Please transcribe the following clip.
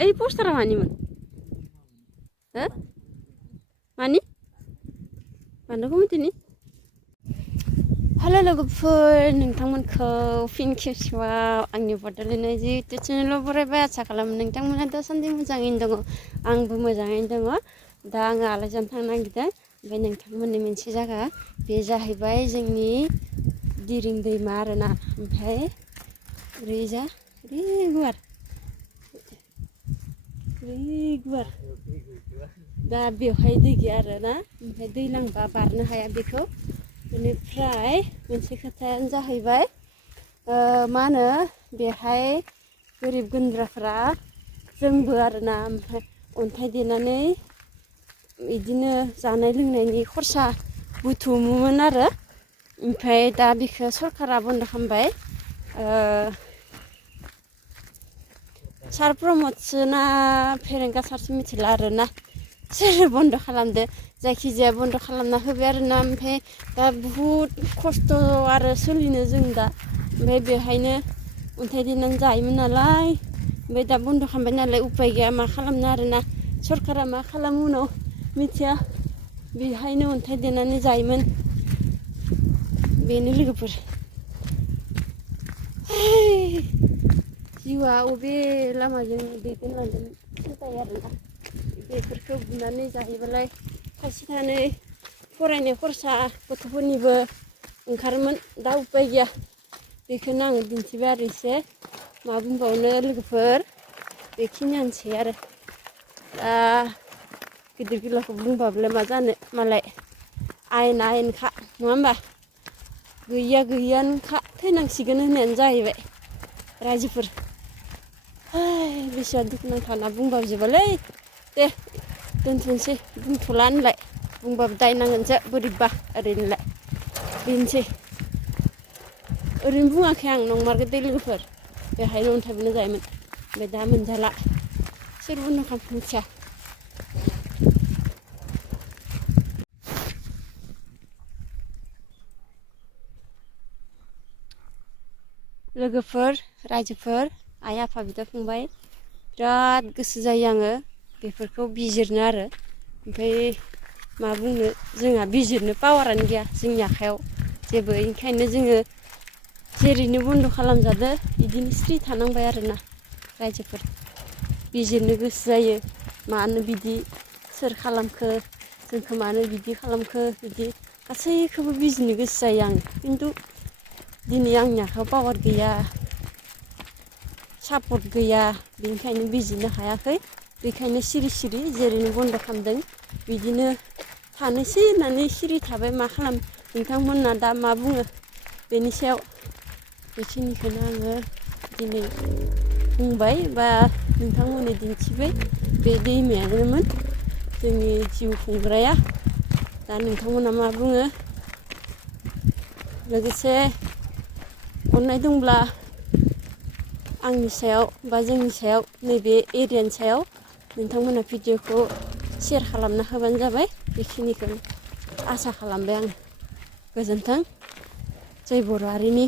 ओइ पस्टारा मानिमोन? हो? मानि? मानोखौ मिथिनि? हेलो लोगोफोर, नोंथांमोनखौ फिन खेबसेबाव आंनि बड'लेण्ड इउटुब चेनेलाव बरायबाय। आसा खालामो नोंथांमोना दासान्दि मोजाङैनो दङ। आंबो मोजाङैनो दङ। दा आङो आलासि जानो थांनो नागिरदों। ओमफ्राय नोंथांमोननि मोनसे जायगा, बे जाहैबाय जोंनि दिरिं दैमा आरोना। ओमफ्राय ओरैजा गुवार दा बेवहाय दै गैया आरोना। ओमफ्राय दैलांबा बारनो हाया बेखौ। बेनिफ्राय मोनसे खोथायानो जाहैबाय मा होनो बेहाय गोरिब गुन्द्राफ्रा जोंबो आरोना। ओमफ्राय अन्थाइ देनानै बिदिनो जानाय लोंनायनि खरसा बुथुमोमोन आरो। ओमफ्राय दा बेखौ सरकारा बन्द' खालामबाय। सार प्रमदसो ना फेरेंगा सारसो मिथिला आरोना। सोर बन्द' खालामदो, जायखिजाया बन्द' खालामना होबाय आरोना। ओमफ्राय दा बुहुद खस्थ' आरो सोलिनो जों दा। ओमफ्राय बेहायनो अन्थाइ देनानै जायोमोन नालाय। ओमफ्राय दा बन्द' खालामबाय नालाय उपाय गैया, मा खालामनो आरोना। सरकारा मा खालामो उनाव मिथिया। बेहायनो अन्थाइ देनानै जायोमोन। बेनो लोगोफोर। जिउआ अबे लामाजों दैदेनलांगोन सिन्थाय आरोना। बेफोरखौ बुनानै जाहैबालाय थाइसे थाइनै फरायनाय खरसा गथ'फोरनिबो ओंखारोमोन। दा उपाय गैया। बेखौनो आङो दिन्थिबाय आरो एसे। मा बुंबावनो लोगोफोर, बेखिनियानोसै आरो। दा गिदिर गिलाखौ बुंबाबलाय मा जानो, मालाय आयेना आयेनखा, नङा होमबा? गैयिया गैयियानोखा, थैनांसिगोन होननायानो जाहैबाय रायजोफोर। बेसेबा दुखुनांथाव होनना बुंबाबो जोबालै। दे दोनथ'नोसै, बुंथ'ला होनलाय। बुंबाबो दाय नांगोनसो बोरैबा ओरैनोलाय। बेनोसै। ओरैनो बुङाखै आं, नंमारगौ दे लोगोफोर। बेहायनो अन्थाइ बोना जायोमोन। ओमफ्राय दा मोनजाला। सोर बन्द' खालामखो मिथिया। लोगोफोर, रायजोफोर, आइ आफा, बिदा फंबाय, बिराद गोसो जायो आङो बेफोरखौ बिजिरनो आरो। ओमफ्राय मा बुंनो, जोंहा बिजिरनो पावारानो गैया जोंनि आखायाव जेबो। ओंखायनो जोङो जेरैनो बन्द' खालामजादो बिदिनो स्रि थानांबाय आरोना रायजोफोर। बिजिरनो गोसो जायो, मानो बिदि सोर खालामखो, जोंखौ मानो बिदि खालामखो, बिदि गासैखौबो बिजिरनो गोसो जायो आं। खिन्थु दिनै आंनि आखायाव पावार गैया, सापर्ट गैया, बेनिखायनो बिजिरनो हायाखै। बेखायनो सिरि सिरि जेरैनो बन्द' खालामदों बिदिनो थानोसै होननानै सिरि थाबाय। मा खालाम, नोंथांमोना दा मा बुङो बेनि सायाव। बेखिनिखौनो आङो दिनै बुंबाय बा नोंथांमोननो दिन्थिबाय। बे दैमायानोमोन जोंनि जिउ खुंग्राया। दा नोंथांमोना मा बुङो? लोगोसे अननाय दंब्ला आंनि सायाव बा जोंनि सायाव, नैबे एरियानि सायाव नोंथांमोना भिडिअखौ शेयार खालामना होबानो जाबाय। बेखिनिखौ आसा खालामबाय आं। गोजोन्थों। जै बर' हारिनि।